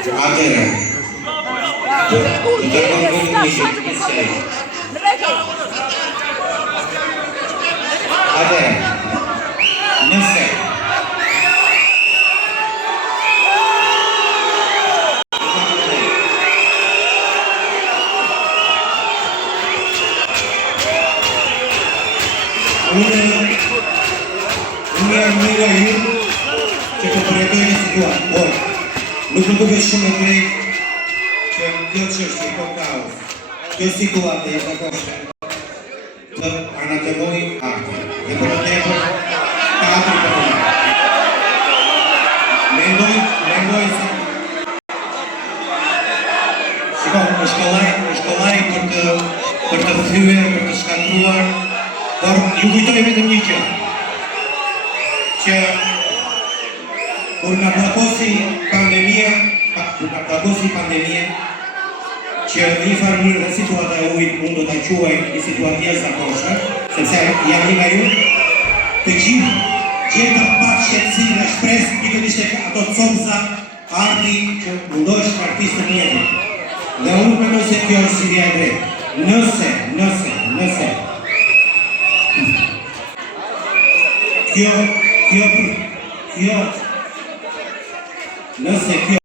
Atëre. Të kërkojmë një shqipëse. Atëre. Nëse. Unë jam nga ju që të përjetoj një situatë, por nuk më duket shumë e drejtë që kjo çështje, kjo kaos, kjo situatë e zakonshme të anatemoj artin. E për të tepër teatri popular. Mendoj se është kollaj për të thyer, për të shkatruar, por ju kujtoj vetëm një gjë, që kur na platosi pandemia, që në një farë mënyrë dhe situata e ujit mund do ta quaj një situatë jashtëzakonshme, sepse jam një nga ju, të gjithë gjeta pak shqetësi dhe shpresë pikërisht tek ato copza arti që mundohesh artistët të jetin. Dhe unë mendoj se kjo është sidhja e drejtë. Nëse kjo